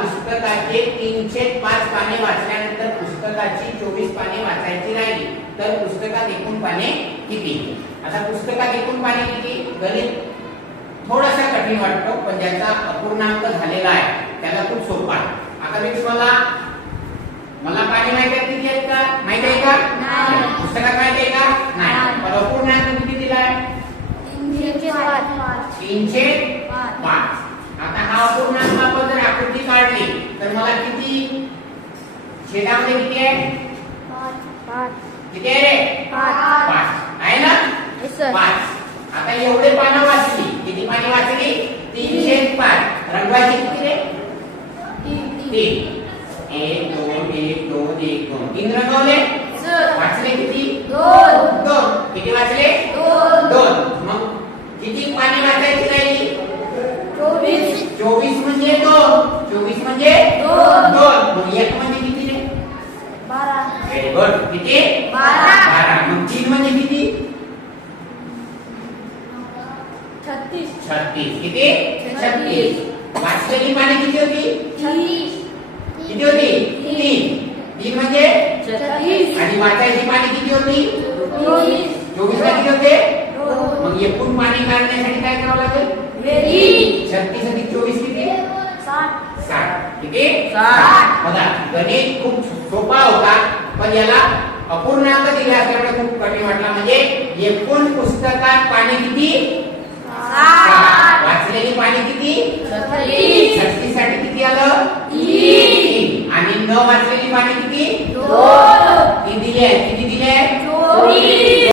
पुस्तकाचे तीनशे पाच पाने वाचल्यानंतर पुस्तकाची चोवीस पाने वाचायची राहिली तर पुस्तकात एकूण पाने किती? आता पुस्तकात एकूण पाने किती? गणित थोडासा कठीण वाटतो पण ज्याचा अपूर्णांक झालेला आहे त्याला खूप सोपा आहे. आता मी तुम्हाला मला पाने माहिती आहे किती आहेत का? माहिती आहे का? नाही. पुस्तकात माहिती आहे का? नाही. पण अपूर्णांक किती दिलाय? तीनशे पाच. आता हा अपूर्णांक आपण आकृती काढली तर मला किती? छेदामध्ये किती आहे? किती आहे रे? पाच. आहे ना? पाच. आता एवढे पानं वाचली. किती पाने वाचली? तीनशे पाच रंगवायची किती रे? तीन एक दोन एक दोन एक दोन. तीन रंगवले? वाचले किती? दोन. किती वाचले? दोन. मग किती पाने वाचायची राहिली? चोवीस म्हणजे दोन. चोवीस म्हणजे? दोन. दोन. एक म्हणजे किती रे? व्हेरी गुड किती? बारा. बारा. मग तीन म्हणजे किती? छत्तीस. छत्तीस. किती? छत्तीस. वाचलेली पाने किती होती? किती होती? तीन. तीन म्हणजे? छत्तीस. आणि वाचायची पाने किती होती? चोवीस. ला किती होते? मग एकूण पाणी काढण्यासाठी काय करावं लागेल? छत्तीस अधिक चोवीस किती? साठ किती साठ. बघा गणित खूप सोपा होता पण याला अपूर्णांक दिला असल्यामुळे खूप कठीण वाटला म्हणजे एकूण पुस्तकात पाणी किती. वाचलेली पाणी किती छत्तीस. साठी किती आलं. आणि न वाचलेली पाणी किती दिली आहे किती